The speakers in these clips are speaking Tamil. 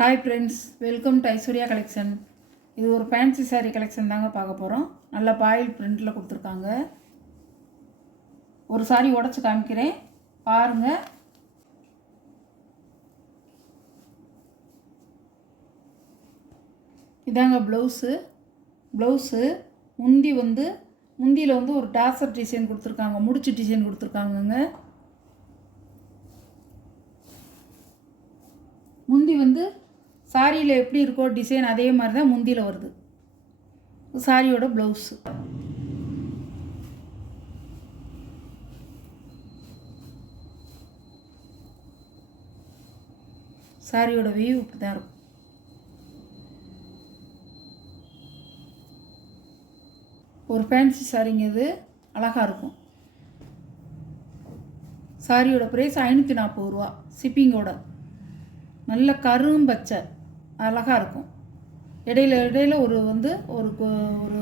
Hi friends, welcome to Aishwarya collection. இது ஒரு ஃபேன்சி சாரீ கலெக்ஷன் தாங்க பார்க்க போகிறோம். நல்ல பாயில் பிரிண்டில் கொடுத்துருக்காங்க. ஒரு சாரீ உடச்சி காமிக்கிறேன் பாருங்கள். இதாங்க ப்ளவுஸு முந்தியில் வந்து ஒரு டாசர் டிசைன் கொடுத்துருக்காங்க, முடிச்சு டிசைன் கொடுத்துருக்காங்கங்க. முந்தி வந்து சாரியில் எப்படி இருக்கோ டிசைன் அதே மாதிரி தான் முந்தியில் வருது. சாரியோட ப்ளவுஸு. சாரியோட வியூ இப்படி தான் இருக்கும். ஒரு ஃபேன்சி சாரிங்க, இது அழகாக இருக்கும். சாரியோட ப்ரைஸ் 540 ரூபா ஷிப்பிங்கோட. நல்ல கரும்பச்சை அழகாக இருக்கும். இடையில ஒரு ஒரு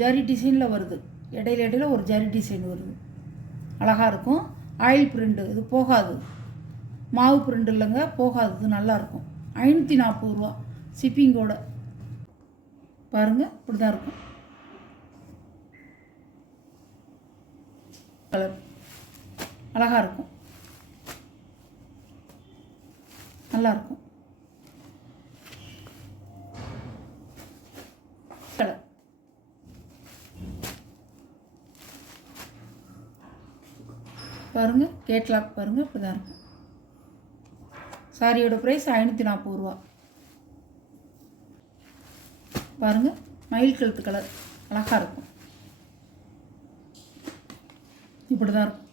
ஜரி டிசைனில் வருது. இடையில ஒரு ஜரி டிசைன் வருது, அழகாக இருக்கும். ஆயில் பிரிண்டு, இது போகாது. மாவு பிரிண்டு இல்லைங்க, போகாது. இது நல்லாயிருக்கும். 540 ரூபா ஷிப்பிங்கோட. பாருங்கள், இப்படி தான் இருக்கும். கலர் அழகாக இருக்கும், நல்லாயிருக்கும். கலர் பாருங்கள், கேட்லாக் பாருங்கள், இப்படி தான் இருக்கும். சாரியோட ப்ரைஸ் 540 ரூபா. பாருங்கள், மயில் கழுத்து கலர் அழகாக இருக்கும். இப்படி தான் இருக்கும்.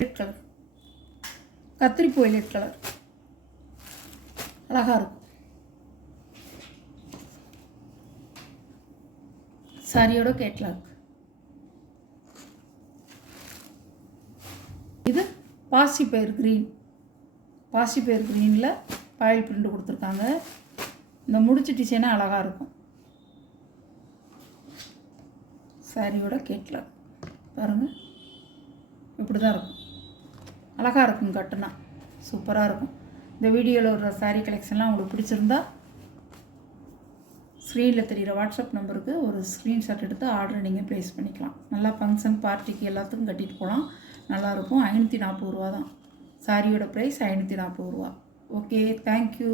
ரெட் கலர், கத்திரிப்பூ ரெட் கலர் அழகாக இருக்கும். சாரியோட கேட்லாக். இது பாசிப்பயிர் க்ரீனில் பாயில் பிரிண்ட் கொடுத்துருக்காங்க. இந்த முடிச்சு டிசைனாக அழகாக இருக்கும். சாரியோட கேட்லாக் பாருங்கள், இப்படி தான் இருக்கும். அழகாக இருக்கும், கட்டுனா சூப்பராக இருக்கும். இந்த வீடியோவில் ஒரு சாரீ கலெக்ஷன்லாம் உங்களுக்கு பிடிச்சிருந்தா ஸ்க்ரீனில் தெரிகிற வாட்ஸ்அப் நம்பருக்கு ஒரு ஸ்க்ரீன்ஷாட் எடுத்து ஆர்டர் நீங்கள் ப்ளேஸ் பண்ணிக்கலாம். நல்லா ஃபங்க்ஷன் பார்ட்டிக்கு எல்லாத்துக்கும் கட்டிட்டு போகலாம். நல்லாயிருக்கும். 540 ரூபா தான் சாரியோட ப்ரைஸ். 540 ரூபா. Okay, thank you.